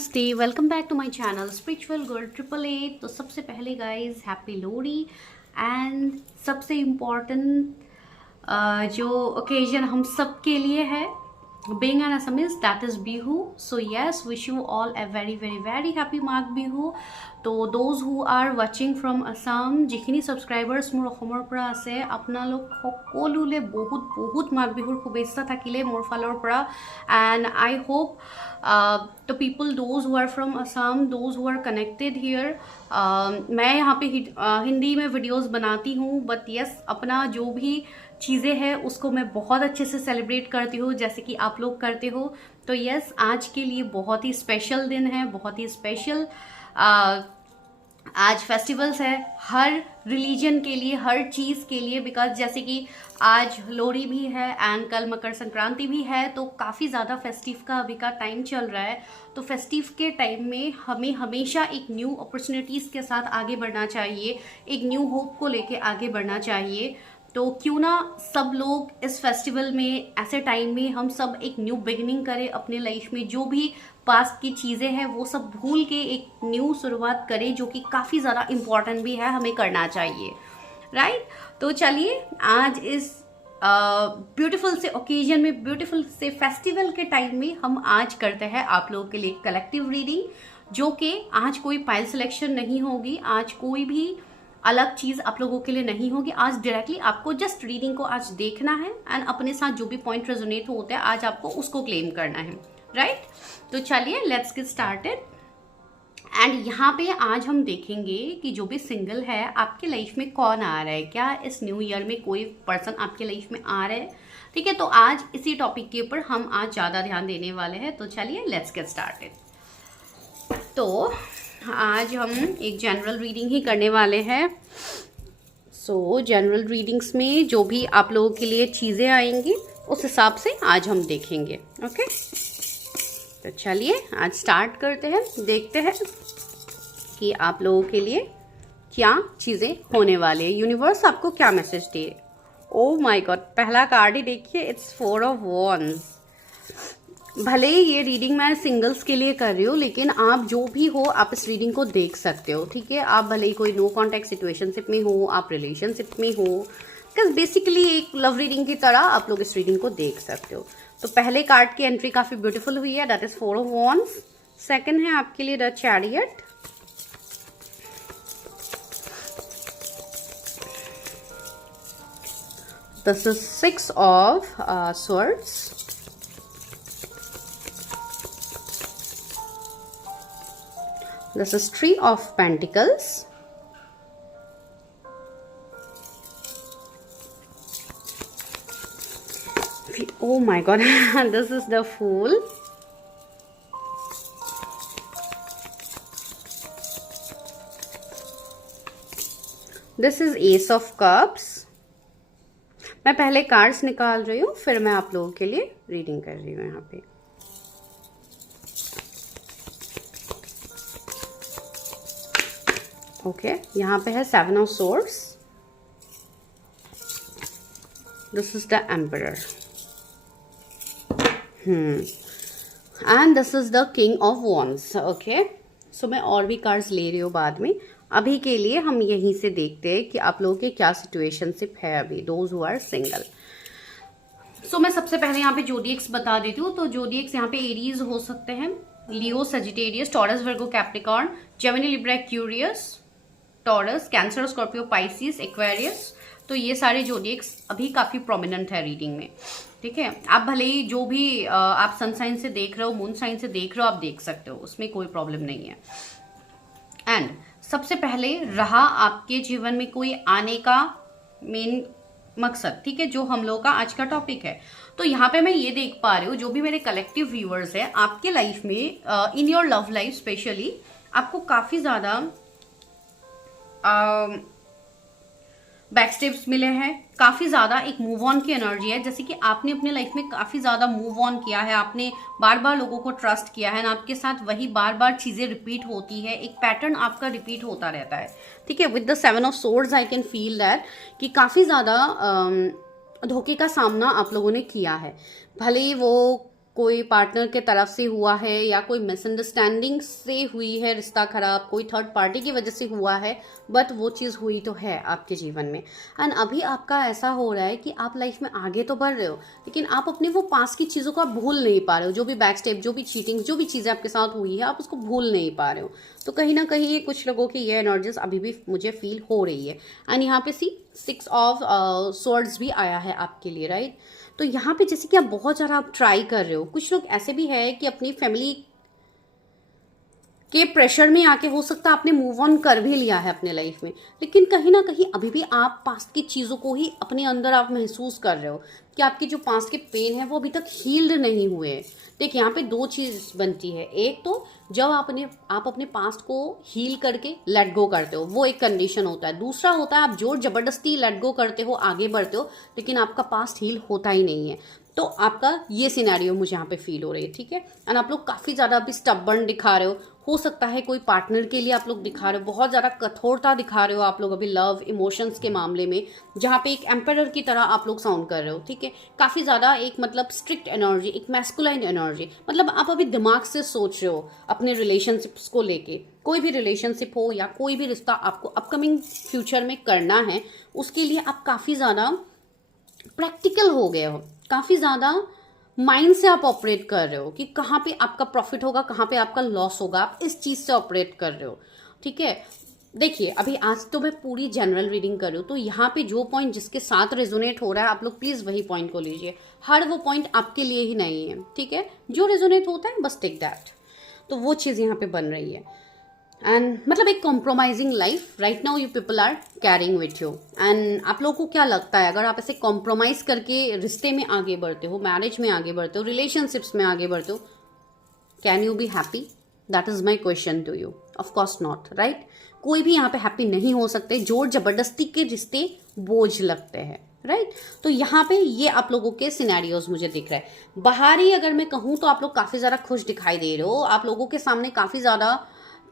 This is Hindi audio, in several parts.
नमस्ते, welcome back to my channel spiritual girl 888। तो सबसे पहले गाइस हैप्पी लोहड़ी एंड सबसे इम्पॉर्टेंट जो ओकेजन हम सब के लिए है being an Assamese, that is Bihu. So yes, wish you all a very happy Magh Bihu. তো those who are watching from Assam, যিখিনি subscribers মোৰ অসমৰ পৰা আছে আপোনালোক সকলোলে বহুত মাঘ বিহুৰ শুভেচ্ছা থাকিলে মোৰ ফালৰ পৰা। and I hope the people those who are from Assam, those who are connected here, मैं यहाँ पे हिंदी में वीडियोस बनाती हूँ, बट यस अपना जो भी चीज़ें हैं उसको मैं बहुत अच्छे से सेलिब्रेट करती हूँ जैसे कि आप लोग करते हो। तो यस आज के लिए बहुत ही स्पेशल दिन है, बहुत ही स्पेशल आज फेस्टिवल्स है हर रिलीजन के लिए, हर चीज़ के लिए। बिकॉज जैसे कि आज लोहड़ी भी है एंड कल मकर संक्रांति भी है, तो काफ़ी ज़्यादा फेस्टिव का अभी का टाइम चल रहा है। तो फेस्टिव के टाइम में हमें हमेशा एक न्यू अपॉर्चुनिटीज़ के साथ आगे बढ़ना चाहिए, एक न्यू होप को लेके आगे बढ़ना चाहिए। तो क्यों ना सब लोग इस फेस्टिवल में, ऐसे टाइम में हम सब एक न्यू बिगिनिंग करें अपने लाइफ में, जो भी पास्ट की चीज़ें हैं वो सब भूल के एक न्यू शुरुआत करें, जो कि काफ़ी ज़्यादा इम्पॉर्टेंट भी है, हमें करना चाहिए, राइट। तो चलिए आज इस ब्यूटीफुल से ओकेजन में, ब्यूटीफुल से फेस्टिवल के टाइम में हम आज करते हैं आप लोगों के लिए कलेक्टिव रीडिंग, जो कि आज कोई पाइल सिलेक्शन नहीं होगी, आज कोई भी अलग चीज़ आप लोगों के लिए नहीं होगी। आज डायरेक्टली आपको जस्ट रीडिंग को आज देखना है एंड अपने साथ जो भी पॉइंट रेजोनेट होते हैं आज आपको उसको क्लेम करना है, राइट। तो चलिए लेट्स गेट स्टार्टेड। एंड यहाँ पे आज हम देखेंगे कि जो भी सिंगल है आपके लाइफ में कौन आ रहा है, क्या इस न्यू ईयर में कोई पर्सन आपके लाइफ में आ रहा है, ठीक है। तो आज इसी टॉपिक के ऊपर हम आज ज़्यादा ध्यान देने वाले हैं। तो चलिए लेट्स गेट स्टार्टेड। तो आज हम एक जनरल रीडिंग ही करने वाले हैं। सो जनरल रीडिंग्स में जो भी आप लोगों के लिए चीज़ें आएंगी उस हिसाब से आज हम देखेंगे, ओके। तो चलिए आज स्टार्ट करते हैं, देखते हैं कि आप लोगों के लिए क्या चीज़ें होने वाली है, यूनिवर्स आपको क्या message they. Oh my God, पहला कार्ड ही देखिए, इट्स 4 ऑफ वॉन्ड्स। भले ही ये रीडिंग मैं सिंगल्स के लिए कर रही हूँ, लेकिन आप जो भी हो आप इस रीडिंग को देख सकते हो, ठीक है। आप भले ही कोई नो कॉन्टैक्ट सिचुएशनशिप में हो, आप रिलेशनशिप में हो, बिकॉज बेसिकली एक लव रीडिंग की तरह आप लोग इस रीडिंग को देख सकते हो। तो पहले कार्ड की एंट्री काफ़ी ब्यूटीफुल हुई है, that is 4 of wands. Second है आपके लिए the chariot. This is 6 of swords। This is 3 of Pentacles. Oh my God, this is the Fool. This is Ace of Cups. मैं पहले कार्ड्स निकाल रही हूँ, फिर मैं आप लोगों के लिए रीडिंग कर रही हूँ यहाँ पे। ओके यहाँ पे है 7 of swords। This is the emperor and this is the king of wands, okay. So मैं और भी कार्ड्स ले रही हूँ बाद में, अभी के लिए हम यहीं से देखते हैं कि आप लोगों के क्या सिचुएशनशिप है अभी, दोज हु आर सिंगल। सो मैं सबसे पहले यहाँ पे जोडिएक्स बता देती हूँ। तो जोडिएक्स यहाँ पे एरीज हो सकते हैं, Leo, Sagittarius, Taurus, Virgo, Capricorn, Gemini, Libra, Aquarius, Taurus, Cancer, Scorpio, Pisces, Aquarius. तो ये सारे जोडिएक्स अभी काफ़ी प्रोमिनेंट है रीडिंग में, ठीक है। आप भले ही जो भी आप सन साइन से देख रहे हो, मून साइन से देख रहे हो, आप देख सकते हो, उसमें कोई प्रॉब्लम नहीं है। एंड सबसे पहले रहा आपके जीवन में कोई आने का मेन मकसद, ठीक है, जो हम लोगों का आज का टॉपिक है। तो यहाँ पे मैं ये देख पा रही हूँ, जो भी मेरे कलेक्टिव व्यूअर्स हैं आपके लाइफ में, in your love life specially, आपको काफ़ी ज़्यादा बैक स्टेप्स मिले हैं, काफ़ी ज़्यादा एक मूव ऑन की एनर्जी है, जैसे कि आपने अपने लाइफ में काफ़ी ज़्यादा मूव ऑन किया है, आपने बार बार लोगों को ट्रस्ट किया है ना, आपके साथ वही बार बार चीज़ें रिपीट होती है, एक पैटर्न आपका रिपीट होता रहता है, ठीक है। With the 7 of swords I can feel that कि काफ़ी ज़्यादा धोखे का सामना आप लोगों ने किया है, भले ही वो कोई पार्टनर के तरफ से हुआ है या कोई मिसअंडरस्टैंडिंग से हुई है रिश्ता खराब, कोई थर्ड पार्टी की वजह से हुआ है, बट वो चीज़ हुई तो है आपके जीवन में। एंड अभी आपका ऐसा हो रहा है कि आप लाइफ में आगे तो बढ़ रहे हो, लेकिन आप अपने वो पास की चीज़ों को आप भूल नहीं पा रहे हो। जो भी बैक स्टेप, जो भी चीटिंग, जो भी चीज़ें आपके साथ हुई है, आप उसको भूल नहीं पा रहे हो। तो कहीं ना कहीं कुछ लोगों की ये एनर्जीज अभी भी मुझे फील हो रही है। एंड यहाँ पे 6 ऑफ स्वॉर्ड्स भी आया है आपके लिए, राइट। तो यहाँ पे जैसे कि आप बहुत ज़्यादा आप ट्राई कर रहे हो। कुछ लोग ऐसे भी है कि अपनी फैमिली के प्रेशर में आके हो सकता है आपने मूव ऑन कर भी लिया है अपने लाइफ में, लेकिन कहीं ना कहीं अभी भी आप पास्ट की चीज़ों को ही अपने अंदर आप महसूस कर रहे हो कि आपके जो पास्ट के पेन है वो अभी तक हील्ड नहीं हुए। देखिए यहाँ पे 2 चीज़ बनती है। एक तो जब आप अपने पास्ट को हील करके लेट गो करते हो, वो एक कंडीशन होता है। दूसरा होता है आप जोर जबरदस्ती लेट गो करते हो, आगे बढ़ते हो, लेकिन आपका पास्ट हील होता ही नहीं है। तो आपका ये सिनेरियो मुझे यहाँ पे फील हो रही है, ठीक है। एंड आप लोग काफ़ी ज़्यादा अभी स्टबर्न दिखा रहे हो सकता है कोई पार्टनर के लिए आप लोग दिखा रहे हो, बहुत ज़्यादा कठोरता दिखा रहे हो आप लोग अभी लव इमोशंस के मामले में, जहाँ पे एक एम्पायर की तरह आप लोग साउंड कर रहे हो, ठीक है। काफ़ी ज़्यादा एक मतलब स्ट्रिक्ट एनर्जी, एक मैस्कुलाइन एनर्जी, मतलब आप अभी दिमाग से सोच रहे हो अपने रिलेशनशिप्स को लेके। कोई भी रिलेशनशिप हो या कोई भी रिश्ता आपको अपकमिंग फ्यूचर में करना है, उसके लिए आप काफ़ी ज़्यादा प्रैक्टिकल हो गए हो, काफ़ी ज़्यादा माइंड से आप ऑपरेट कर रहे हो कि कहाँ पे आपका प्रॉफिट होगा, कहाँ पे आपका लॉस होगा, आप इस चीज़ से ऑपरेट कर रहे हो, ठीक है। देखिए अभी आज तो मैं पूरी जनरल रीडिंग कर रही हूँ, तो यहाँ पे जो पॉइंट जिसके साथ रेजोनेट हो रहा है आप लोग प्लीज़ वही पॉइंट को लीजिए। हर वो पॉइंट आपके लिए ही नहीं है, ठीक है। जो रेजोनेट होता है बस टेक दैट। तो वो चीज़ यहाँ पे बन रही है। एंड मतलब एक compromising life right now you people are carrying with you. And आप लोगों को क्या लगता है अगर आप ऐसे कॉम्प्रोमाइज करके रिश्ते में आगे बढ़ते हो, मैरिज में आगे बढ़ते हो, रिलेशनशिप्स में आगे बढ़ते हो, can you be happy? That is my question to you. Of course not, right. कोई भी यहाँ पे हैप्पी नहीं हो सकते। जोर जबरदस्ती के रिश्ते बोझ लगते हैं, राइट। तो यहाँ पे ये आप लोगों के सिनेरियोज मुझे दिख रहे हैं। बाहरी अगर मैं कहूँ तो आप लोग काफी ज्यादा खुश दिखाई दे रहे हो, आप लोगों के सामने काफी ज्यादा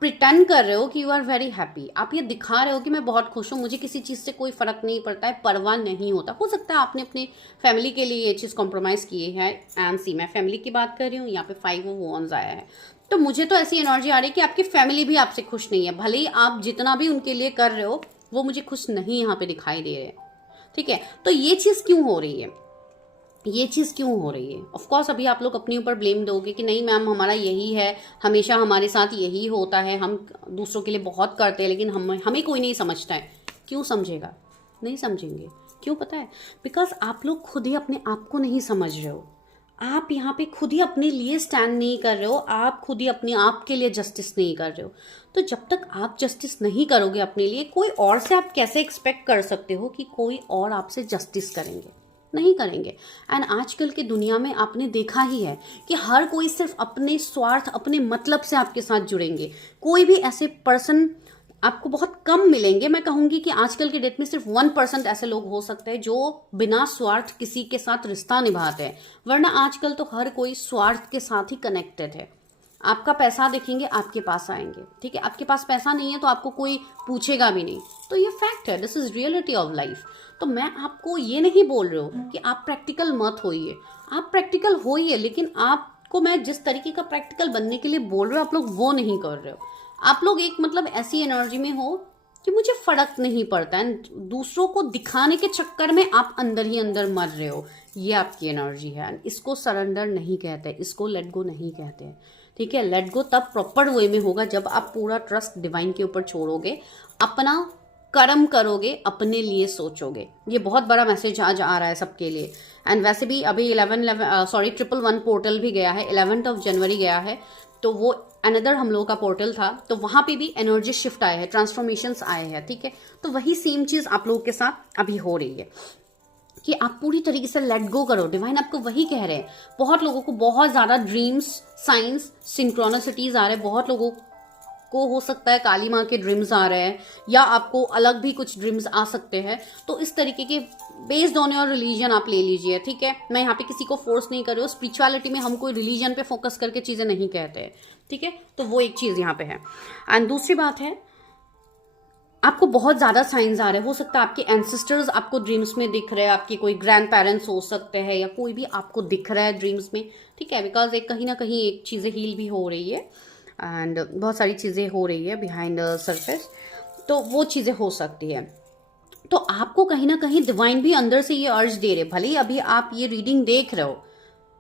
प्रिटेंड कर रहे हो कि यू आर वेरी हैप्पी। आप ये दिखा रहे हो कि मैं बहुत खुश हूँ, मुझे किसी चीज़ से कोई फर्क नहीं पड़ता है, परवाह नहीं होता। हो सकता है आपने अपनी फैमिली के लिए ये चीज़ कॉम्प्रोमाइज़ की है। एंड सी, मैं फैमिली की बात कर रही हूँ, यहाँ पे 5 ऑफ वॉन्ड्स आया है। तो मुझे तो ऐसी एनर्जी आ रही है कि आपकी फैमिली भी आपसे खुश नहीं है। भले ही आप जितना भी उनके लिए कर रहे हो वो मुझे खुश नहीं यहाँ पे दिखाई दे रहे, ठीक है। तो ये चीज़ क्यों हो रही है, ये चीज़ क्यों हो रही है? ऑफ कोर्स अभी आप लोग अपने ऊपर ब्लेम दोगे कि नहीं मैम हमारा यही है, हमेशा हमारे साथ यही होता है, हम दूसरों के लिए बहुत करते हैं लेकिन हमें कोई नहीं समझता है। क्यों समझेगा? नहीं समझेंगे। क्यों पता है? बिकॉज आप लोग खुद ही अपने आप को नहीं समझ रहे हो। आप यहाँ पे खुद ही अपने लिए स्टैंड नहीं कर रहे हो, आप खुद ही अपने आप के लिए जस्टिस नहीं कर रहे हो। तो जब तक आप जस्टिस नहीं करोगे अपने लिए, कोई और से आप कैसे एक्सपेक्ट कर सकते हो कि कोई और आपसे जस्टिस करेंगे? नहीं करेंगे। एंड आजकल की दुनिया में आपने देखा ही है कि हर कोई सिर्फ अपने स्वार्थ, अपने मतलब से आपके साथ जुड़ेंगे। कोई भी ऐसे पर्सन आपको बहुत कम मिलेंगे। मैं कहूंगी कि आजकल के डेट में सिर्फ 1% ऐसे लोग हो सकते हैं जो बिना स्वार्थ किसी के साथ रिश्ता निभाते हैं, वरना आजकल तो हर कोई स्वार्थ के साथ ही कनेक्टेड है। आपका पैसा देखेंगे आपके पास आएंगे, ठीक है। आपके पास पैसा नहीं है तो आपको कोई पूछेगा भी नहीं। तो ये फैक्ट है, this is reality of life. तो मैं आपको ये नहीं बोल रही हूँ कि आप प्रैक्टिकल मत होइए, आप प्रैक्टिकल होइए, लेकिन आपको मैं जिस तरीके का प्रैक्टिकल बनने के लिए बोल रहे हो आप लोग वो नहीं कर रहे हो। आप लोग एक मतलब ऐसी एनर्जी में हो कि मुझे फर्क नहीं पड़ता है, दूसरों को दिखाने के चक्कर में आप अंदर ही अंदर मर रहे हो। ये आपकी एनर्जी है। इसको सरेंडर नहीं कहते, इसको लेट गो नहीं कहते, ठीक है। लेट गो तब प्रॉपर वे में होगा जब आप पूरा ट्रस्ट डिवाइन के ऊपर छोड़ोगे, अपना कर्म करोगे, अपने लिए सोचोगे। ये बहुत बड़ा मैसेज आज आ रहा है सबके लिए। एंड वैसे भी अभी 1111 पोर्टल भी गया है, 11 जनवरी गया है, तो वो अनदर हम लोगों का पोर्टल था, तो वहां पे भी एनर्जी शिफ्ट आए हैं, ट्रांसफॉर्मेशंस आए हैं, ठीक है। तो वही सेम चीज आप लोगों के साथ अभी हो रही है कि आप पूरी तरीके से लेट गो करो। डिवाइन आपको वही कह रहे हैं। बहुत लोगों को बहुत ज्यादा ड्रीम्स, साइंस, सिंक्रोनिसिटीज आ रहे हैं। बहुत लोगों को हो सकता है काली माँ के ड्रीम्स आ रहे हैं, या आपको अलग भी कुछ ड्रीम्स आ सकते हैं। तो इस तरीके के बेस्ड ऑन योर रिलीजन आप ले लीजिए, ठीक है। मैं यहाँ पे किसी को फोर्स नहीं कर रही हूँ। स्पिरिचुअलिटी में हम कोई रिलीजन पे फोकस करके चीजें नहीं कहते हैं, ठीक है। तो वो एक चीज यहाँ पे है। एंड दूसरी बात है आपको बहुत ज़्यादा साइंस आ रहे हैं। हो सकता है आपके एंसेस्टर्स आपको ड्रीम्स में दिख रहे हैं, आपके कोई ग्रैंड पेरेंट्स हो सकते हैं, या कोई भी आपको दिख रहा है ड्रीम्स में, ठीक है। बिकॉज एक कहीं ना कहीं एक चीज़ें हील भी हो रही है एंड बहुत सारी चीज़ें हो रही है बिहाइंड द सरफेस, तो वो चीज़ें हो सकती है। तो आपको कहीं ना कहीं डिवाइन भी अंदर से ये अर्ज दे रहे, भले ही अभी आप ये रीडिंग देख रहे हो,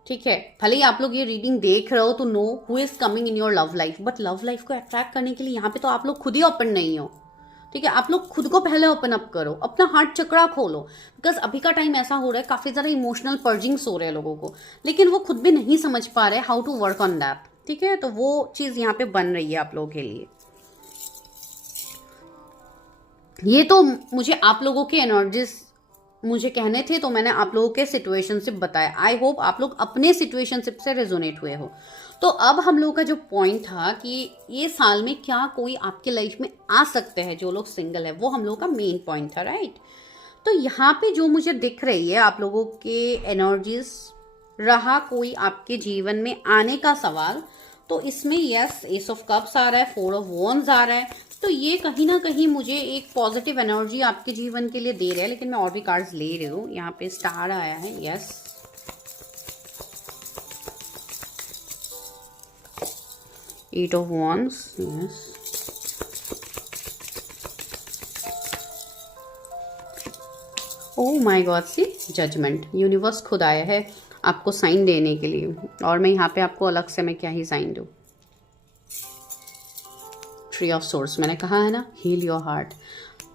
ठीक है, भले ही आप लोग ये रीडिंग देख रहे हो तो know who is coming in your love life, but love life को अट्रैक्ट करने के लिए यहाँ पे तो आप लोग खुद ही ओपन नहीं हो, ठीक है। आप लोग खुद को पहले ओपन अप करो, अपना हार्ट चक्रा खोलो, बिकॉज अभी का टाइम ऐसा हो रहा है, काफी ज्यादा इमोशनल पर्जिंग्स हो रहे हैं लोगों को, लेकिन वो खुद भी नहीं समझ पा रहे how to work on that, ठीक है। तो वो चीज यहाँ पे बन रही है आप लोगों के लिए। ये तो मुझे आप लोगों के एनर्जीज मुझे कहने थे, तो मैंने आप लोगों के सिचुएशनशिप बताया। आई होप आप लोग अपने सिचुएशनशिप से रेजोनेट हुए हो। तो अब हम लोगों का जो पॉइंट था कि ये साल में क्या कोई आपके लाइफ में आ सकते हैं, जो लोग सिंगल है, वो हम लोगों का मेन पॉइंट था, राइट। तो यहाँ पे जो मुझे दिख रही है आप लोगों के एनर्जीज, रहा कोई आपके जीवन में आने का सवाल, तो इसमें यस एस ऑफ कप्स आ रहा है, 4 ऑफ वॉन्ड्स आ रहा है, तो ये कहीं ना कहीं मुझे एक पॉजिटिव एनर्जी आपके जीवन के लिए दे रहा है। लेकिन मैं और भी कार्ड्स ले रही हूँ। यहाँ पे स्टार आया है, yes, 8 of wands, yes, oh my God, see judgement, universe खुद आया है आपको साइन देने के लिए, और मैं यहाँ पे आपको अलग से मैं क्या ही साइन दूँ। ट्री ऑफ सोर्स, मैंने कहा है ना, हील योर हार्ट,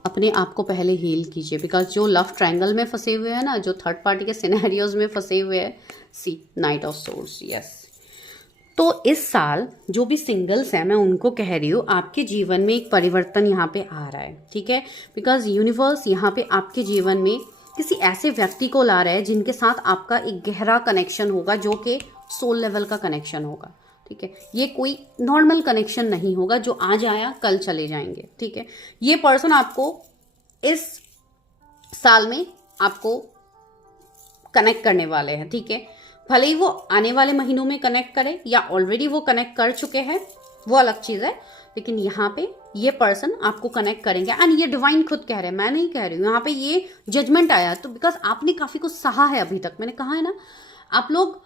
अपने आप को पहले हील कीजिए, बिकॉज जो लव ट्रायंगल में फंसे हुए हैं ना, जो थर्ड पार्टी के सिनेरियोज में फंसे हुए हैं, सी नाइट ऑफ सोर्स, यस। तो इस साल जो भी सिंगल्स हैं, मैं उनको कह रही हूँ, आपके जीवन में एक परिवर्तन यहाँ पे आ रहा है, ठीक है। बिकॉज यूनिवर्स यहाँ पे आपके जीवन में किसी ऐसे व्यक्ति को ला रहा है जिनके साथ आपका एक गहरा कनेक्शन होगा, जो कि सोल लेवल का कनेक्शन होगा, ठीक है। ये कोई नॉर्मल कनेक्शन नहीं होगा जो आज आया कल चले जाएंगे, ठीक है। ये पर्सन आपको इस साल में आपको कनेक्ट करने वाले हैं, ठीक है। भले ही वो आने वाले महीनों में कनेक्ट करे या ऑलरेडी वो कनेक्ट कर चुके हैं, वो अलग चीज है, लेकिन यहाँ पे ये पर्सन आपको कनेक्ट करेंगे एंड ये डिवाइन खुद कह रहे हैं, मैं नहीं कह रही हूँ। यहाँ पे ये जजमेंट आया तो बिकॉज आपने काफी कुछ सहा है अभी तक, मैंने कहा है ना, आप लोग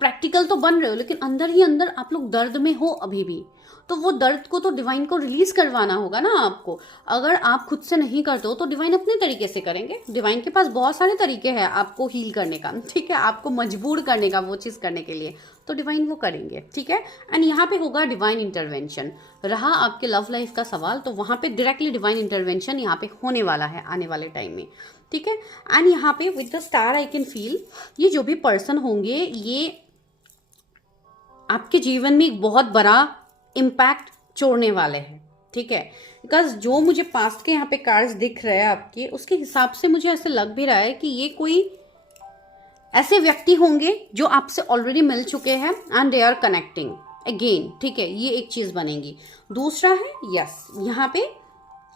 प्रैक्टिकल तो बन रहे हो, लेकिन अंदर ही अंदर आप लोग दर्द में हो अभी भी, तो वो दर्द को तो डिवाइन को रिलीज करवाना होगा ना आपको। अगर आप खुद से नहीं करते हो तो डिवाइन अपने तरीके से करेंगे। डिवाइन के पास बहुत सारे तरीके हैं आपको हील करने का, ठीक है, आपको मजबूर करने का वो चीज करने के लिए, तो डिवाइन वो करेंगे, ठीक है। एंड यहाँ पे होगा डिवाइन इंटरवेंशन। रहा आपके लव लाइफ का सवाल, तो वहां पे डायरेक्टली डिवाइन इंटरवेंशन यहाँ पे होने वाला है आने वाले टाइम में, ठीक है। एंड यहाँ पे with the star I can feel, ये जो भी पर्सन होंगे ये आपके जीवन में एक बहुत बड़ा इम्पैक्ट छोड़ने वाले हैं, ठीक है। बिकॉज जो मुझे पास्ट के यहाँ पे कार्ड्स दिख रहे हैं आपके, उसके हिसाब से मुझे ऐसे लग भी रहा है कि ये कोई ऐसे व्यक्ति होंगे जो आपसे ऑलरेडी मिल चुके हैं and they are connecting again, ठीक है, ये एक चीज बनेगी। दूसरा है यस, यहाँ पे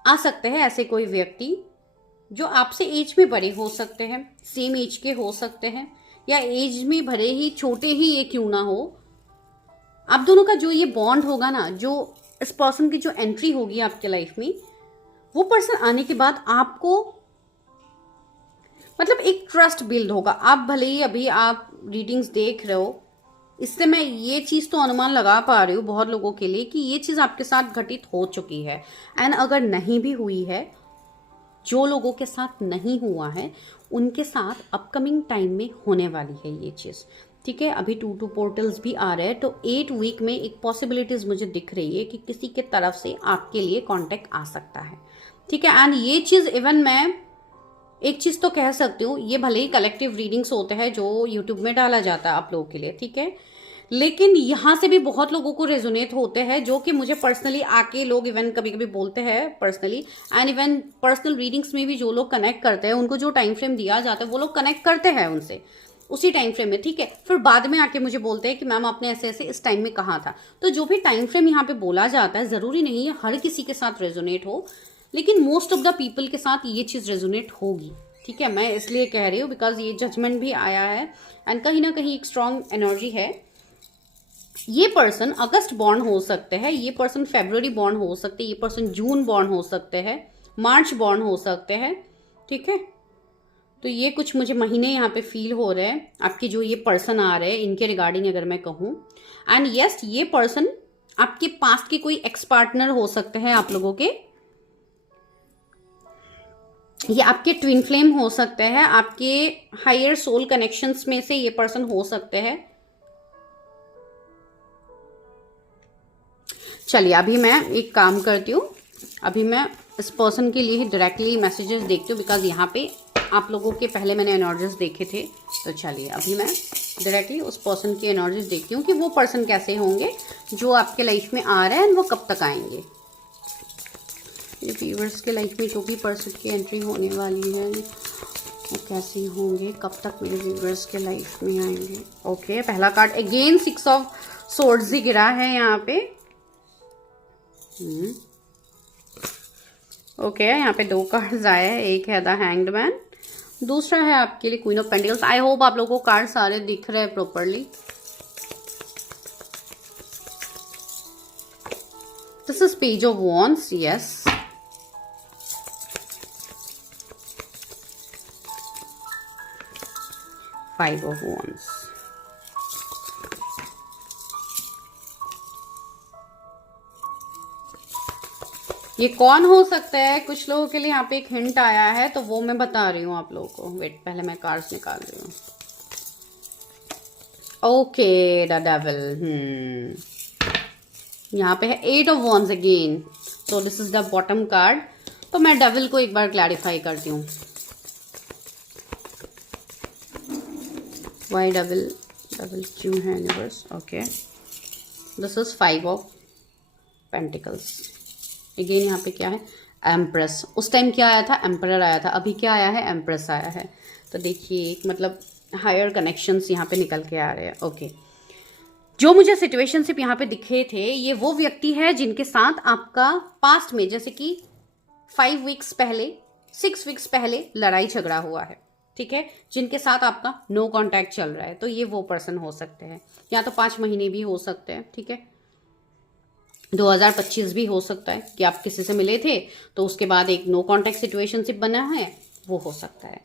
आ सकते हैं ऐसे कोई व्यक्ति जो आपसे एज में बड़े हो सकते हैं, सेम एज के हो सकते हैं, या एज में भले ही छोटे ही ये क्यों ना हो, आप दोनों का जो ये बॉन्ड होगा ना, जो इस पर्सन की जो एंट्री होगी आपके लाइफ में, वो पर्सन आने के बाद आपको मतलब एक ट्रस्ट बिल्ड होगा। आप भले ही अभी आप रीडिंग्स देख रहे हो, इससे मैं ये चीज तो अनुमान लगा पा रही हूँ बहुत लोगों के लिए कि ये चीज आपके साथ घटित हो चुकी है, एंड अगर नहीं भी हुई है, जो लोगों के साथ नहीं हुआ है उनके साथ अपकमिंग टाइम में होने वाली है ये चीज, ठीक है। अभी 2 पोर्टल्स भी आ रहे हैं, तो 8 वीक में एक पॉसिबिलिटीज मुझे दिख रही है कि किसी के तरफ से आपके लिए कांटेक्ट आ सकता है, ठीक है। एंड ये चीज इवन मैं एक चीज तो कह सकती हूँ, ये भले ही कलेक्टिव रीडिंग्स होते हैं जो यूट्यूब में डाला जाता है आप लोगों के लिए, ठीक है, लेकिन यहाँ से भी बहुत लोगों को रेजोनेट होते हैं, जो कि मुझे पर्सनली आके लोग इवन कभी कभी बोलते हैं personally, and even personal readings में भी जो लोग कनेक्ट करते हैं, उनको जो टाइम फ्रेम दिया जाता है वो लोग कनेक्ट करते हैं उनसे उसी टाइम फ्रेम में, ठीक है। फिर बाद में आके मुझे बोलते हैं कि मैम आपने ऐसे ऐसे इस टाइम में कहा था। तो जो भी टाइम फ्रेम यहाँ पे बोला जाता है, जरूरी नहीं है हर किसी के साथ रेजोनेट हो, लेकिन मोस्ट ऑफ द पीपल के साथ ये चीज रेजोनेट होगी, ठीक है। मैं इसलिए कह रही हूँ बिकॉज ये जजमेंट भी आया है एंड कहीं ना कहीं एक स्ट्रॉन्ग एनर्जी है। ये पर्सन अगस्त बॉर्न हो सकते हैं, ये पर्सन फरवरी बॉर्न हो सकते हैं, ये पर्सन जून बॉर्न हो सकते हैं, मार्च बॉर्न हो सकते हैं, ठीक है। तो ये कुछ मुझे महीने यहाँ पे फील हो रहे हैं आपके जो ये पर्सन आ रहे हैं इनके रिगार्डिंग अगर मैं कहूँ। एंड यस, ये पर्सन आपके पास्ट के कोई एक्स पार्टनर हो सकते हैं आप लोगों के, ये आपके ट्विन फ्लेम हो सकते हैं, आपके हायर सोल कनेक्शंस में से ये पर्सन हो सकते हैं। चलिए अभी मैं एक काम करती हूँ, अभी मैं इस पर्सन के लिए ही डायरेक्टली मैसेजेस देखती हूँ, बिकॉज यहाँ पे आप लोगों के पहले मैंने एनर्जीज देखे थे। तो चलिए अभी मैं डायरेक्टली उस पर्सन की एनर्जीज देखती हूँ कि वो पर्सन कैसे होंगे जो आपके लाइफ में आ रहे हैं, वो कब तक आएंगे। ये व्यूअर्स के लाइफ में जो भी पर्सन की एंट्री होने वाली है वो कैसे होंगे, कब तक मेरे व्यूअर्स के लाइफ में आएंगे। ओके, पहला कार्ड अगेन 6 ऑफ सोर्ड्स ही गिरा है यहाँ पे। ओके, यहाँ पे 2 कार्ड्स आए हैं, एक है द हैंग्ड मैन, दूसरा है आपके लिए queen of pentacles. I hope आप लोगों को कार्ड सारे दिख रहे हैं properly. This is page of wands, yes. Five of wands, ये कौन हो सकता है कुछ लोगों के लिए यहाँ पे एक हिंट आया है, तो वो मैं बता रही हूँ आप लोगों को। वेट, पहले मैं कार्ड्स निकाल रही हूँ। ओके, द डेविल, यहाँ पे है 8 of wands again, so this is the bottom card. तो मैं डेविल को एक बार क्लैरिफाई करती हूँ, वाई डेविल, डेविल क्यों है universe. Okay, this is 5 of pentacles again. यहाँ पे क्या है, एम्प्रेस। उस टाइम क्या आया था, एम्परर आया था, अभी क्या आया है, एम्प्रेस आया है। तो देखिए एक मतलब हायर कनेक्शंस यहाँ पे निकल के आ रहे हैं। ओके, जो मुझे सिचुएशनशिप यहाँ पे दिखे थे, ये वो व्यक्ति है जिनके साथ आपका पास्ट में जैसे कि 5 वीक्स पहले, 6 वीक्स पहले लड़ाई झगड़ा हुआ है, ठीक है, जिनके साथ आपका नो कांटेक्ट चल रहा है। तो ये वो पर्सन हो सकते हैं, या तो 5 महीने भी हो सकते हैं, ठीक है। 2025 भी हो सकता है कि आप किसी से मिले थे तो उसके बाद एक नो कांटेक्ट सिचुएशनशिप बना है, वो हो सकता है।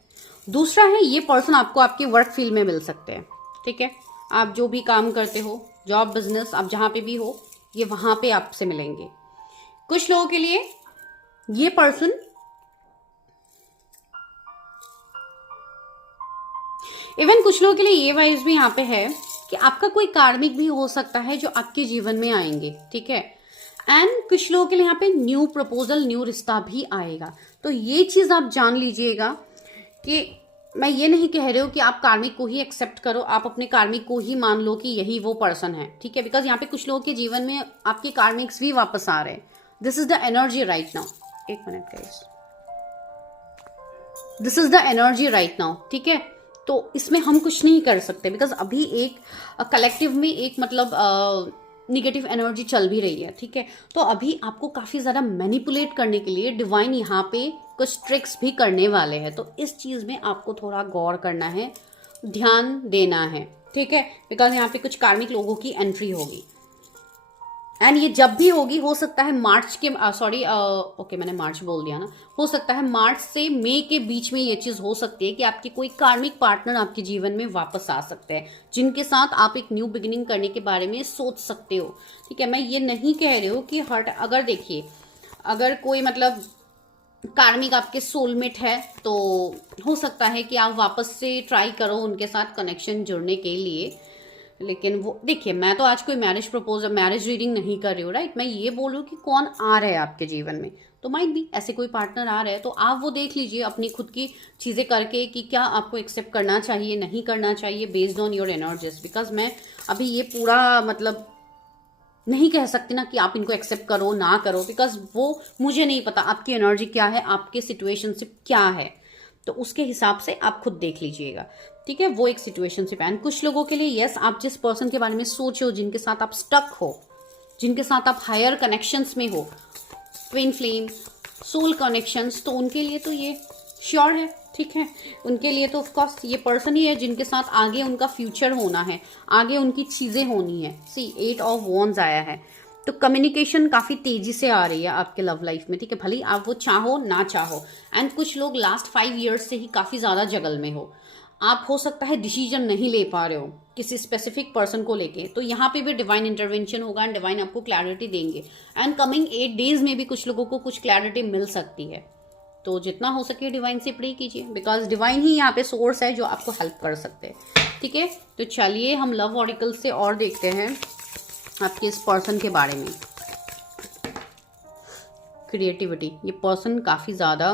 दूसरा है, ये पर्सन आपको आपके वर्क फील्ड में मिल सकते हैं, ठीक है। आप जो भी काम करते हो, जॉब, बिजनेस, आप जहां पे भी हो, ये वहां पे आपसे मिलेंगे। कुछ लोगों के लिए ये पर्सन इवन कुछ लोगों के लिए ये वाइज भी यहाँ पे है कि आपका कोई कार्मिक भी हो सकता है जो आपके जीवन में आएंगे, ठीक है। एंड कुछ लोगों के लिए यहाँ पे न्यू प्रपोजल, न्यू रिश्ता भी आएगा। तो ये चीज आप जान लीजिएगा कि मैं ये नहीं कह रही हूँ कि आप कार्मिक को ही एक्सेप्ट करो, आप अपने कार्मिक को ही मान लो कि यही वो पर्सन है, ठीक है। बिकॉज यहाँ पे कुछ लोगों के जीवन में आपके कार्मिक्स भी वापस आ रहे हैं। This is the energy right now. एक minute guys, this is the energy right now, ठीक है। तो इसमें हम कुछ नहीं कर सकते, बिकॉज अभी एक कलेक्टिव में एक मतलब निगेटिव एनर्जी चल भी रही है, ठीक है। तो अभी आपको काफी ज्यादा मैनिपुलेट करने के लिए डिवाइन यहाँ पे कुछ ट्रिक्स भी करने वाले हैं। तो इस चीज में आपको थोड़ा गौर करना है, ध्यान देना है, ठीक है। बिकॉज यहाँ पे कुछ कार्मिक लोगों की एंट्री होगी, एंड ये जब भी होगी, हो सकता है मार्च के ओके मैंने मार्च बोल दिया ना, हो सकता है मार्च से मई के बीच में ये चीज हो सकती है कि आपके कोई कार्मिक पार्टनर आपके जीवन में वापस आ सकते हैं, जिनके साथ आप एक न्यू बिगिनिंग करने के बारे में सोच सकते हो, ठीक है। मैं ये नहीं कह रही हूँ कि अगर देखिए, अगर कोई मतलब कार्मिक आपके सोलमेट है तो हो सकता है कि आप वापस से ट्राई करो उनके साथ कनेक्शन जुड़ने के लिए। लेकिन वो देखिए, मैं तो आज कोई मैरिज रीडिंग नहीं कर रही हूँ, राइट। मैं ये बोल रही हूँ कि कौन आ रहा है आपके जीवन में। तो माइट भी ऐसे कोई पार्टनर आ रहा है, तो आप वो देख लीजिए अपनी खुद की चीज़ें करके कि क्या आपको एक्सेप्ट करना चाहिए, नहीं करना चाहिए, based on your energies. Because मैं अभी ये पूरा मतलब नहीं कह सकती ना कि आप इनको एक्सेप्ट करो ना करो, बिकॉज वो मुझे नहीं पता आपकी एनर्जी क्या है, आपके सिचुएशनशिप क्या है। तो उसके हिसाब से आप खुद देख लीजिएगा, ठीक है। वो एक सिचुएशनशिप है। कुछ लोगों के लिए यस, आप जिस पर्सन के बारे में सोच हो, जिनके साथ आप स्टक हो, जिनके साथ आप हायर कनेक्शंस में हो, ट्विन फ्लेम, सोल कनेक्शंस, तो उनके लिए तो ये श्योर है, ठीक है। उनके लिए तो ऑफकोर्स ये पर्सन ही है जिनके साथ आगे उनका फ्यूचर होना है, आगे उनकी चीजें होनी है। सी 8 ऑफ वॉन्ड्स आया है, तो कम्युनिकेशन काफ़ी तेज़ी से आ रही है आपके लव लाइफ में, ठीक है, भले ही आप वो चाहो ना चाहो। एंड कुछ लोग लास्ट 5 ईयर्स से ही काफ़ी ज़्यादा जगल में हो, आप हो सकता है डिसीजन नहीं ले पा रहे हो किसी स्पेसिफिक पर्सन को लेके, तो यहाँ पे भी डिवाइन इंटरवेंशन होगा एंड डिवाइन आपको क्लैरिटी देंगे। एंड कमिंग 8 डेज में भी कुछ लोगों को कुछ क्लैरिटी मिल सकती है, तो जितना हो सके डिवाइन से प्रे कीजिए, बिकॉज डिवाइन ही यहाँ पे सोर्स है जो आपको हेल्प कर सकते हैं, ठीक है। तो चलिए हम लव ऑरिकल से और देखते हैं आपके इस पर्सन के बारे में। क्रिएटिविटी, ये पर्सन काफ़ी ज़्यादा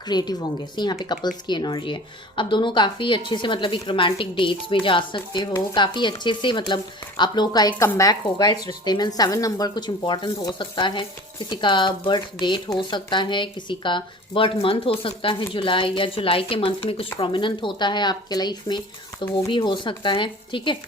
क्रिएटिव होंगे। सी यहाँ पे कपल्स की एनर्जी है, अब दोनों काफ़ी अच्छे से मतलब एक रोमांटिक डेट्स में जा सकते हो, काफ़ी अच्छे से मतलब आप लोगों का एक कमबैक होगा इस रिश्ते में। 7 नंबर कुछ इंपॉर्टेंट हो सकता है, किसी का बर्थ डेट हो सकता है, किसी का बर्थ मंथ हो सकता है जुलाई, या जुलाई के मंथ में कुछ प्रोमिनेंट होता है आपके लाइफ में, तो वो भी हो सकता है, ठीक है।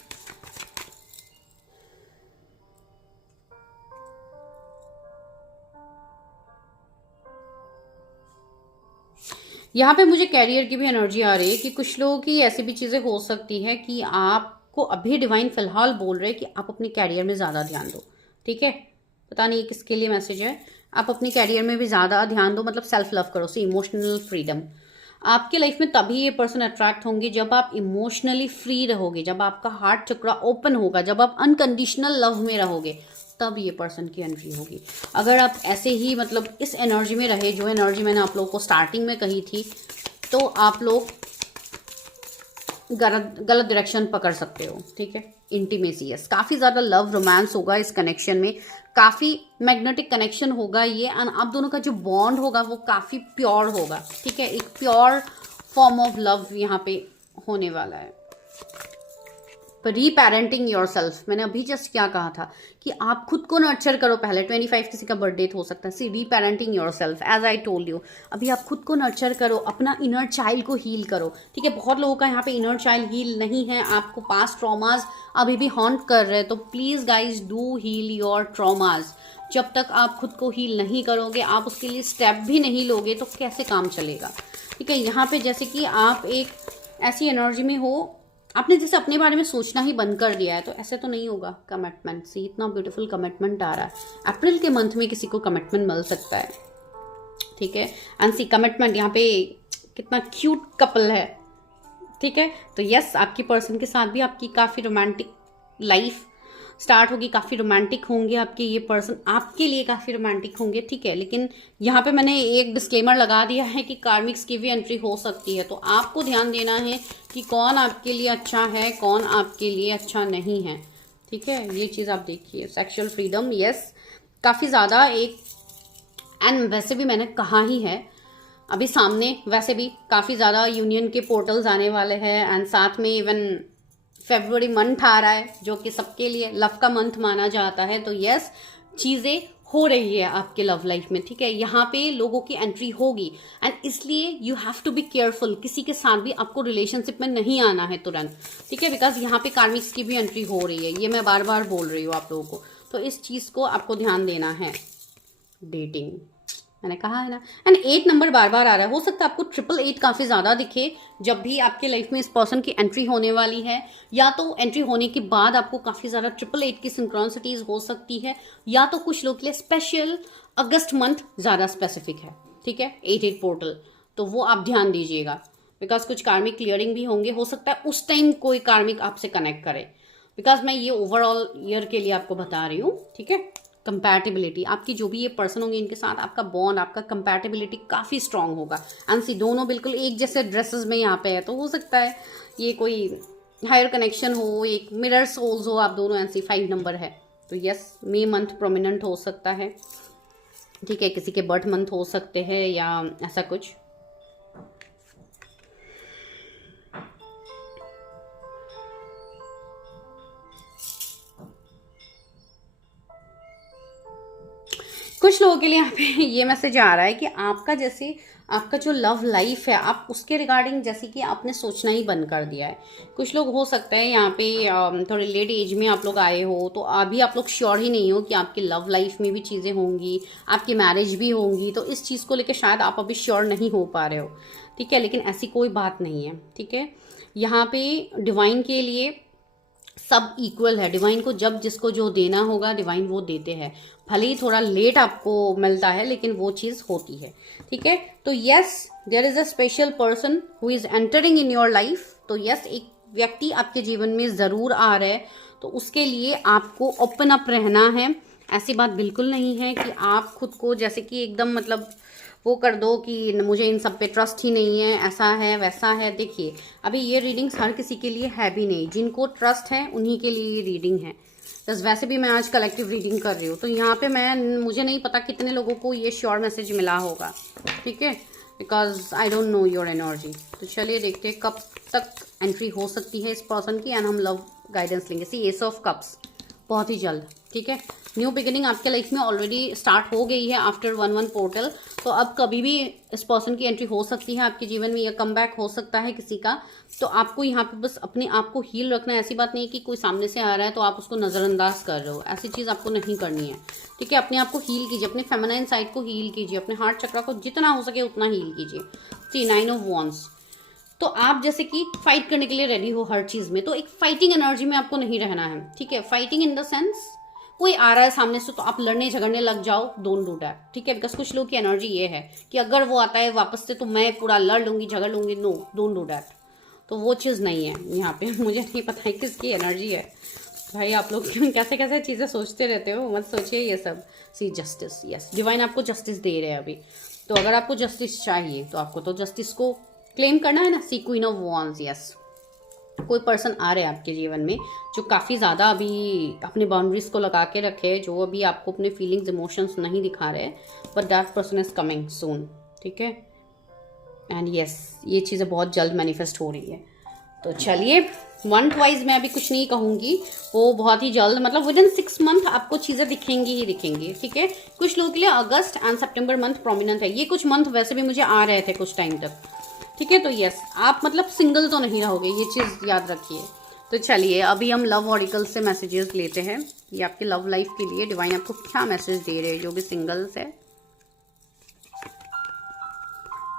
यहाँ पे मुझे कैरियर की भी एनर्जी आ रही है कि कुछ लोगों की ऐसी भी चीज़ें हो सकती है कि आपको अभी डिवाइन फिलहाल बोल रहे हैं कि आप अपने कैरियर में ज़्यादा ध्यान दो, ठीक है। पता नहीं किसके लिए मैसेज है, आप अपने कैरियर में भी ज़्यादा ध्यान दो, मतलब सेल्फ लव करो, सी इमोशनल फ्रीडम। आपके लाइफ में तभी ये पर्सन अट्रैक्ट होंगे जब आप इमोशनली फ्री रहोगे, जब आपका हार्ट चक्रा ओपन होगा, जब आप अनकंडीशनल लव में रहोगे, तब ये पर्सन की एंट्री होगी। अगर आप ऐसे ही मतलब इस एनर्जी में रहे, जो एनर्जी मैंने आप लोगों को स्टार्टिंग में कही थी, तो आप लोग गलत डायरेक्शन पकड़ सकते हो, ठीक है। इंटीमेसी, यस, काफ़ी ज़्यादा लव रोमांस होगा इस कनेक्शन में, काफ़ी मैग्नेटिक कनेक्शन होगा ये, एंड आप दोनों का जो बॉन्ड होगा वो काफ़ी प्योर होगा, ठीक है। एक प्योर फॉर्म ऑफ लव यहाँ पे होने वाला है। रीपेरेंटिंग योर सेल्फ, मैंने अभी जस्ट क्या कहा था कि आप खुद को नर्चर करो पहले। 25 किसी का बर्थडे हो सकता है, see reparenting yourself, as I told you, अभी आप खुद को नर्चर करो, अपना इनर चाइल्ड को हील करो, ठीक है। बहुत लोगों का यहाँ पे इनर चाइल्ड हील नहीं है, आपको पास्ट ट्रॉमाज अभी भी हॉन्ट कर रहे हैं, तो please guys do heal your traumas. जब तक आप खुद को हील नहीं करोगे, आप उसके लिए स्टेप भी नहीं लोगे, तो कैसे काम चलेगा, ठीक है। यहाँ पे जैसे कि आप एक ऐसी एनर्जी में हो, आपने जैसे अपने बारे में सोचना ही बंद कर दिया है, तो ऐसे तो नहीं होगा। कमिटमेंट, सी इतना ब्यूटीफुल कमिटमेंट आ रहा है, अप्रैल के मंथ में किसी को कमिटमेंट मिल सकता है, ठीक है। एंड सी कमिटमेंट, यहाँ पे कितना क्यूट कपल है, ठीक है। तो यस, आपकी पर्सन के साथ भी आपकी काफ़ी रोमांटिक लाइफ स्टार्ट होगी, काफ़ी रोमांटिक होंगे आपके ये पर्सन, आपके लिए काफ़ी रोमांटिक होंगे, ठीक है। लेकिन यहाँ पे मैंने एक डिस्क्लेमर लगा दिया है कि कार्मिक्स की भी एंट्री हो सकती है, तो आपको ध्यान देना है कि कौन आपके लिए अच्छा है, कौन आपके लिए अच्छा नहीं है, ठीक है। ये चीज़ आप देखिए। सेक्सुअल फ्रीडम, यस, काफ़ी ज़्यादा एक, एंड वैसे भी मैंने कहा ही है अभी सामने, वैसे भी काफ़ी ज़्यादा यूनियन के पोर्टल्स आने वाले हैं, एंड साथ में इवन फेब्रुअरी मंथ आ रहा है जो कि सबके लिए लव का मंथ माना जाता है, तो यस, चीज़ें हो रही है आपके लव लाइफ में, ठीक है। यहाँ पे लोगों की एंट्री होगी, एंड इसलिए you have to be careful, किसी के साथ भी आपको रिलेशनशिप में नहीं आना है तुरंत, ठीक है, बिकॉज यहाँ पे कार्मिक्स की भी एंट्री हो रही है, ये मैं बार बार बोल रही हूँ आप लोगों को, तो इस चीज़ को आपको ध्यान देना है। डेटिंग, मैंने कहा है ना। एंड 8 नंबर बार बार आ रहा है, हो सकता है आपको 888 काफ़ी ज़्यादा दिखे जब भी आपके लाइफ में इस पर्सन की एंट्री होने वाली है, या तो एंट्री होने के बाद आपको काफ़ी ज़्यादा 888 की सिंक्रोनिसिटीज हो सकती है, या तो कुछ लोग के लिए स्पेशल अगस्त मंथ ज़्यादा स्पेसिफिक है, ठीक है, 88 पोर्टल, तो वो आप ध्यान दीजिएगा, बिकॉज कुछ कार्मिक क्लियरिंग भी होंगे, हो सकता है उस टाइम कोई कार्मिक आपसे कनेक्ट करे, बिकॉज मैं ये ओवरऑल ईयर के लिए आपको बता रही हूँ, ठीक है। कंपैटिबिलिटी, आपकी जो भी ये पर्सन होंगे इनके साथ आपका बॉन्ड, आपका कंपैटिबिलिटी काफ़ी स्ट्रांग होगा, एंड सी दोनों बिल्कुल एक जैसे ड्रेसेस में यहाँ पे है, तो हो सकता है ये कोई हायर कनेक्शन हो, एक मिरर सोल्स हो आप दोनों, एंड सी 5 नंबर है, तो यस, मे मंथ प्रोमिनेंट हो सकता है, ठीक है, किसी के बर्थ मंथ हो सकते हैं या ऐसा कुछ। कुछ लोगों के लिए यहाँ पे ये मैसेज आ रहा है कि आपका जैसे आपका जो लव लाइफ है, आप उसके रिगार्डिंग जैसे कि आपने सोचना ही बंद कर दिया है। कुछ लोग हो सकता है यहाँ पे थोड़े लेट एज में आप लोग आए हो, तो अभी आप लोग श्योर ही नहीं हो कि आपकी लव लाइफ में भी चीज़ें होंगी, आपकी मैरिज भी होंगी, तो इस चीज़ को लेकर शायद आप अभी श्योर नहीं हो पा रहे हो, ठीक है। लेकिन ऐसी कोई बात नहीं है, ठीक है। यहाँ पे डिवाइन के लिए सब इक्वल है। डिवाइन को जब जिसको जो देना होगा डिवाइन वो देते हैं, भले ही थोड़ा लेट आपको मिलता है लेकिन वो चीज़ होती है। ठीक है, तो yes there is a special person who is entering in your life. तो यस एक व्यक्ति आपके जीवन में ज़रूर आ रहा है, तो उसके लिए आपको ओपन अप रहना है। ऐसी बात बिल्कुल नहीं है कि आप खुद को जैसे कि एकदम मतलब वो कर दो कि मुझे इन सब पे ट्रस्ट ही नहीं है, ऐसा है वैसा है। देखिए अभी ये रीडिंग्स हर किसी के लिए है भी नहीं, जिनको ट्रस्ट है उन्हीं के लिए ये रीडिंग है। बस वैसे भी मैं आज कलेक्टिव रीडिंग कर रही हूँ, तो यहाँ पे मुझे नहीं पता कितने लोगों को ये श्योर मैसेज मिला होगा। ठीक है, because I don't know your energy. तो चलिए देखते हैं कब तक एंट्री हो सकती है इस पर्सन की, एंड हम लव गाइडेंस लेंगे। सी एस ऑफ कप्स, बहुत ही जल्द। ठीक है, न्यू बिगिनिंग आपके लाइफ में ऑलरेडी स्टार्ट हो गई है आफ्टर 1/1 पोर्टल। तो अब कभी भी इस पर्सन की एंट्री हो सकती है आपके जीवन में, या कम बैक हो सकता है किसी का। तो आपको यहाँ पे बस अपने आप को हील रखना है। ऐसी बात नहीं कि कोई सामने से आ रहा है तो आप उसको नज़रअंदाज कर रहे हो, ऐसी चीज़ आपको नहीं करनी है। ठीक है, अपने आप को हील कीजिए, अपने फेमिनाइन साइड को हील कीजिए, अपने हार्ट चक्र को जितना हो सके उतना हील कीजिए। सी 9 ऑफ वॉन्ड्स, तो आप जैसे कि फाइट करने के लिए रेडी हो हर चीज़ में, तो एक फाइटिंग एनर्जी में आपको नहीं रहना है। ठीक है, फाइटिंग इन द सेंस कोई आ रहा है सामने से तो आप लड़ने झगड़ने लग जाओ, डोंट डू दैट। ठीक है, बिकॉज कुछ लोग की एनर्जी ये है कि अगर वो आता है वापस से तो मैं पूरा लड़ लूंगी झगड़ लूंगी। No, don't do that. तो वो चीज़ नहीं है यहाँ पे। मुझे नहीं पता है किसकी एनर्जी है भाई, आप लोग कैसे कैसे चीज़ें सोचते रहते हो, मत सोचिए ये सब। सी जस्टिस, यस डिवाइन आपको जस्टिस दे रहे हैं अभी। तो अगर आपको जस्टिस चाहिए तो आपको तो जस्टिस को क्लेम करना है ना। सी क्वीन ऑफ वॉन्ड्स, यस कोई पर्सन आ रहे हैं आपके जीवन में जो काफ़ी ज़्यादा अभी अपने बाउंड्रीज को लगा के रखे, जो अभी आपको अपने फीलिंग्स इमोशंस नहीं दिखा रहे, but that person is coming soon. ठीक है, एंड यस ये चीज़ें बहुत जल्द मैनिफेस्ट हो रही है। तो चलिए, वन ट्वाइज मैं अभी कुछ नहीं कहूँगी, वो बहुत ही जल्द मतलब विद इन 6 मंथ आपको चीज़ें दिखेंगी ही दिखेंगी। ठीक है, कुछ लोगों के लिए अगस्त एंड सितंबर मंथ प्रोमिनेंट है। ये कुछ मंथ वैसे भी मुझे आ रहे थे कुछ टाइम तक। ठीक है, तो यस आप मतलब सिंगल तो नहीं रहोगे, ये चीज़ याद रखिए। तो चलिए अभी हम लव ऑरिकल से मैसेजेस लेते हैं। ये आपके लव लाइफ के लिए डिवाइन आपको क्या मैसेज दे रहे हैं जो भी सिंगल्स है।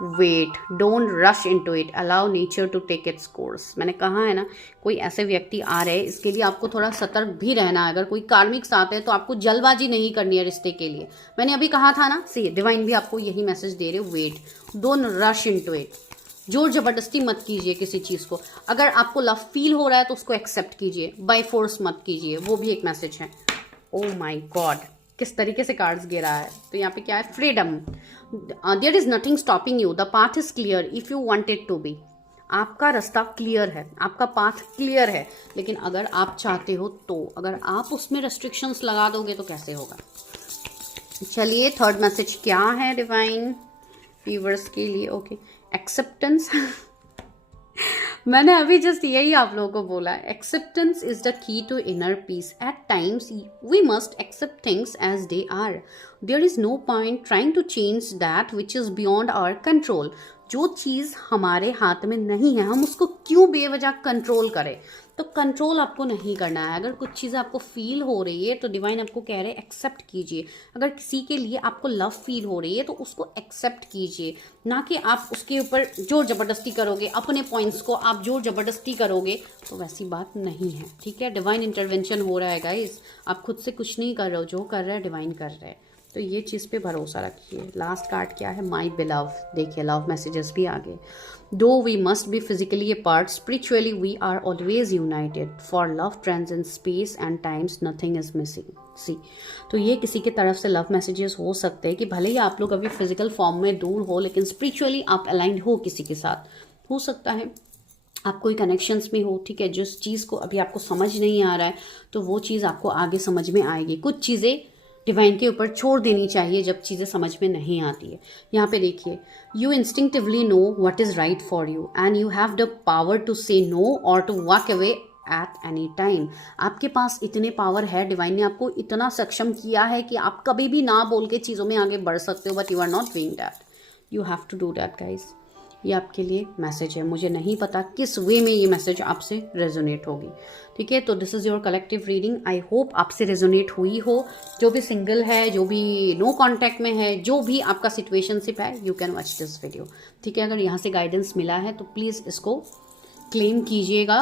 Wait, don't rush into it, allow nature to take its course. मैंने कहा है ना, कोई ऐसे व्यक्ति आ रहे हैं, इसके लिए आपको थोड़ा सतर्क भी रहना है। अगर कोई कार्मिक साथ है तो आपको जल्दबाजी नहीं करनी है रिश्ते के लिए। मैंने अभी कहा था ना, सी डिवाइन भी आपको यही मैसेज दे रहे, wait, don't rush into it. जोर जबरदस्ती मत कीजिए किसी चीज़ को। अगर आपको लव फील हो रहा है तो उसको एक्सेप्ट कीजिए, बाय फोर्स मत कीजिए। वो भी एक मैसेज है। ओह माय गॉड, किस तरीके से कार्ड्स गिरा है। तो यहाँ पे क्या है, freedom, there is nothing stopping you, the path is clear if you want it to be. आपका रास्ता क्लियर है, आपका पाथ क्लियर है, लेकिन अगर आप चाहते हो तो, अगर आप उसमें रेस्ट्रिक्शंस लगा दोगे तो कैसे होगा। चलिए थर्ड मैसेज क्या है डिवाइन व्यूअर्स के लिए। Okay, acceptance. मैंने अभी जस्ट यही आप लोगों को बोला, acceptance is the key to inner peace. At times we must accept things as they are. There is no point trying to change that which is beyond our control. जो चीज़ हमारे हाथ में नहीं है हम उसको क्यों बेवजह कंट्रोल करें। तो कंट्रोल आपको नहीं करना है। अगर कुछ चीज़ आपको फील हो रही है तो डिवाइन आपको कह रहे हैं एक्सेप्ट कीजिए। अगर किसी के लिए आपको लव फील हो रही है तो उसको एक्सेप्ट कीजिए, ना कि आप उसके ऊपर जोर ज़बरदस्ती करोगे, अपने पॉइंट्स को आप जोर ज़बरदस्ती करोगे, तो वैसी बात नहीं है। ठीक है, डिवाइन इंटरवेंशन हो रहा है गाइस, आप खुद से कुछ नहीं कर रहे हो, जो कर रहा है डिवाइन कर रहा है। तो ये चीज़ पे भरोसा रखिए। लास्ट कार्ड क्या है, माई बिलव। देखिए लव मैसेजेस भी आ गए। Though we must be physically apart, spiritually we are always united. For love trends in space and times nothing is missing. See, तो ये किसी की तरफ से लव मैसेजेस हो सकते हैं कि भले ही आप लोग अभी फिजिकल फॉर्म में दूर हो, लेकिन स्पिरिचुअली आप अलाइंड हो किसी के साथ। हो सकता है आप कोई कनेक्शंस में हो। ठीक है, जिस चीज़ को अभी आपको समझ नहीं आ रहा है तो वो चीज़ आपको आगे समझ में आएगी। कुछ चीज़ें डिवाइन के ऊपर छोड़ देनी चाहिए जब चीज़ें समझ में नहीं आती है। यहाँ पे देखिए, you instinctively know what is right for you and you have the power to say no or to walk away at any time. आपके पास इतने पावर है, डिवाइन ने आपको इतना सक्षम किया है कि आप कभी भी ना बोल के चीज़ों में आगे बढ़ सकते हो, but you are not doing that. You have to do that guys. ये आपके लिए मैसेज है। मुझे नहीं पता किस वे में ये मैसेज आपसे रेजोनेट होगी। ठीक है, तो this is your collective reading. I hope आपसे रेजोनेट हुई हो। जो भी सिंगल है, जो भी नो कॉन्टैक्ट में है, जो भी आपका सिचुएशनशिप है, you can watch this video. ठीक है, अगर यहाँ से गाइडेंस मिला है तो प्लीज़ इसको क्लेम कीजिएगा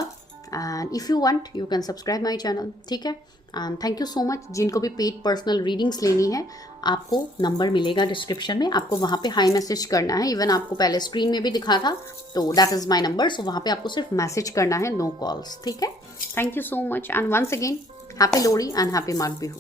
and if you want you can subscribe my channel, ठीक है। And thank you so much. जिनको भी पेड पर्सनल रीडिंग्स लेनी है, आपको नंबर मिलेगा डिस्क्रिप्शन में, आपको वहाँ पे हाई मैसेज करना है। इवन आपको पहले स्क्रीन में भी दिखा था, तो दैट इज़ माय नंबर। सो वहाँ पे आपको सिर्फ मैसेज करना है, नो कॉल्स, ठीक है। Thank you so much and once again happy Lohri and happy Magh Bihu.